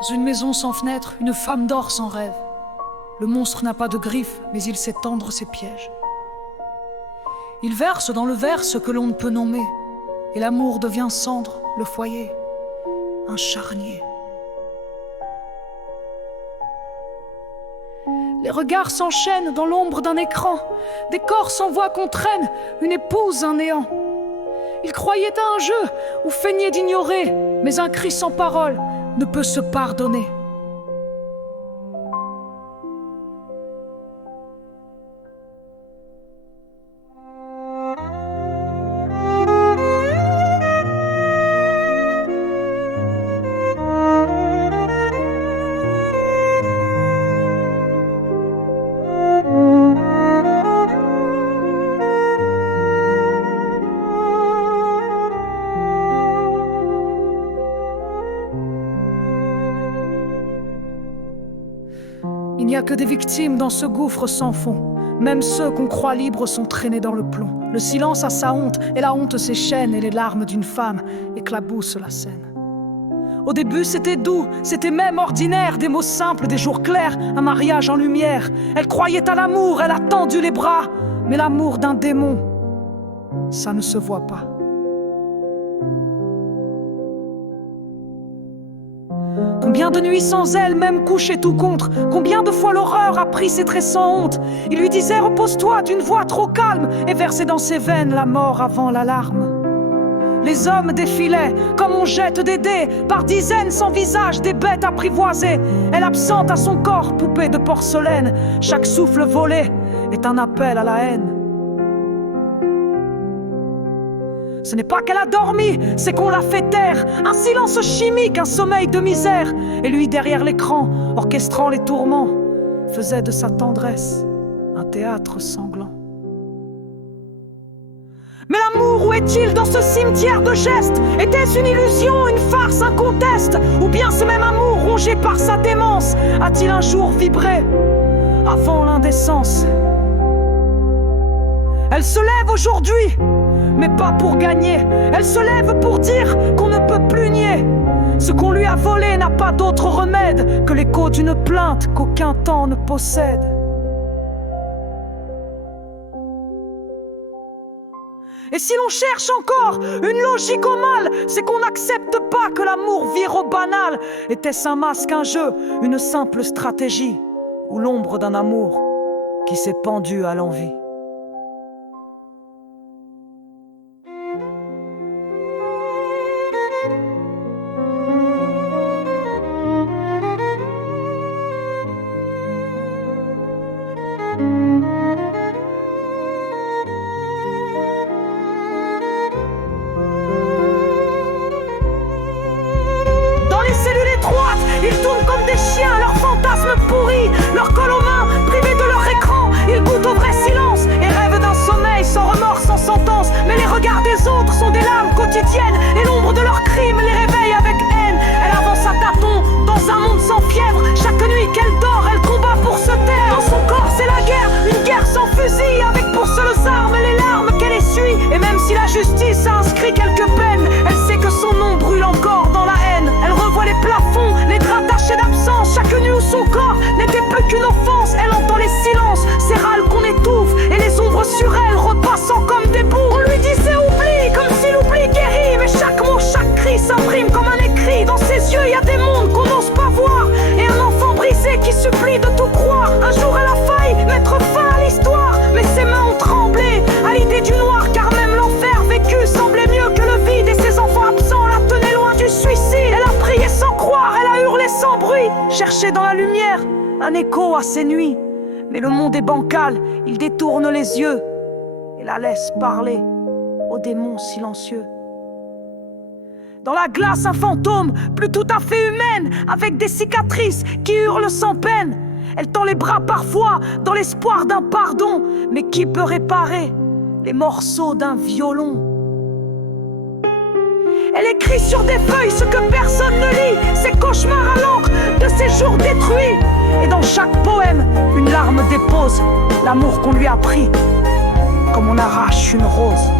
Dans une maison sans fenêtre, une femme dort sans rêve. Le monstre n'a pas de griffes, mais il sait tendre ses pièges. Il verse dans le verre ce que l'on ne peut nommer, et l'amour devient cendre, le foyer, un charnier. Les regards s'enchaînent dans l'ombre d'un écran, des corps s'envoient qu'on traîne, une épouse, un néant. Il croyait à un jeu ou feignait d'ignorer, mais un cri sans parole ne peut se pardonner. Il n'y a que des victimes dans ce gouffre sans fond. Même ceux qu'on croit libres sont traînés dans le plomb. Le silence a sa honte, et la honte ses chaînes, et les larmes d'une femme éclaboussent la scène. Au début c'était doux, c'était même ordinaire, des mots simples, des jours clairs, un mariage en lumière. Elle croyait à l'amour, elle a tendu les bras, mais l'amour d'un démon, ça ne se voit pas. Combien de nuits sans elle, même couchée tout contre. Combien de fois l'horreur a pris ses traits sans honte. Il lui disait repose-toi d'une voix trop calme, et versait dans ses veines la mort avant l'alarme. Les hommes défilaient comme on jette des dés, par dizaines sans visage, des bêtes apprivoisées. Elle absente à son corps, poupée de porcelaine. Chaque souffle volé est un appel à la haine. Ce n'est pas qu'elle a dormi, c'est qu'on l'a fait taire. Un silence chimique, un sommeil de misère. Et lui derrière l'écran, orchestrant les tourments, faisait de sa tendresse un théâtre sanglant. Mais l'amour, où est-il dans ce cimetière de gestes? Était-ce une illusion, une farce, un conteste? Ou bien ce même amour, rongé par sa démence, a-t-il un jour vibré avant l'indécence? Elle se lève aujourd'hui, mais pas pour gagner. Elle se lève pour dire qu'on ne peut plus nier. Ce qu'on lui a volé n'a pas d'autre remède que l'écho d'une plainte qu'aucun temps ne possède. Et si l'on cherche encore une logique au mal, c'est qu'on n'accepte pas que l'amour vire au banal. Était-ce un masque, un jeu, une simple stratégie, ou l'ombre d'un amour qui s'est pendu à l'envie? Ils tournent comme des chiens, leurs fantasmes pourris, leur colle aux mains, privés de leur écran. Ils goûtent au vrai silence et rêvent d'un sommeil sans remords, sans sentence. Mais les regards des autres sont des larmes quotidiennes, et l'ombre de leurs crimes les réveille avec haine. Elle avance à tâtons dans un monde sans fièvre. Chaque nuit qu'elle dort, elle combat pour se taire. Dans son corps c'est la guerre, une guerre sans fusil, avec pour seules armes les larmes qu'elle essuie. Et même si la justice a inscrit quelques peines, elle sait que son nom brûle encore dans la haine. Elle revoit les plafonds, les draps tachés d'absence. Chaque nuit où son corps n'était plus qu'une offense. Elle entend les silences, ces râles qu'on étouffe, et les ombres sur elle repassant comme des bouts. On lui disait oublie, comme si l'oubli guérit. Mais chaque mot, chaque cri s'imprime comme un écrit. Dans ses yeux, il y a des mondes qu'on n'ose pas voir, et un enfant brisé qui supplie de tout croire. Un jour elle a failli mettre fin à l'histoire, mais ses mains ont tremblé à l'idée du noir. Car même l'enfer vécu semblait mieux que le vide, et ses enfants absents la tenaient loin du suicide. Elle a prié sans croire, elle a hurlé sans bruit, cherché dans la lumière un écho à ses nuits. Mais le monde est bancal, il détourne les yeux et la laisse parler aux démons silencieux. Dans la glace un fantôme, plus tout à fait humaine, avec des cicatrices qui hurlent sans peine. Elle tend les bras parfois dans l'espoir d'un pardon, mais qui peut réparer les morceaux d'un violon? Elle écrit sur des feuilles ce que personne ne lit, ses cauchemars à l'encre de ses jours détruits. Et dans chaque poème, une larme dépose l'amour qu'on lui a pris, comme on arrache une rose.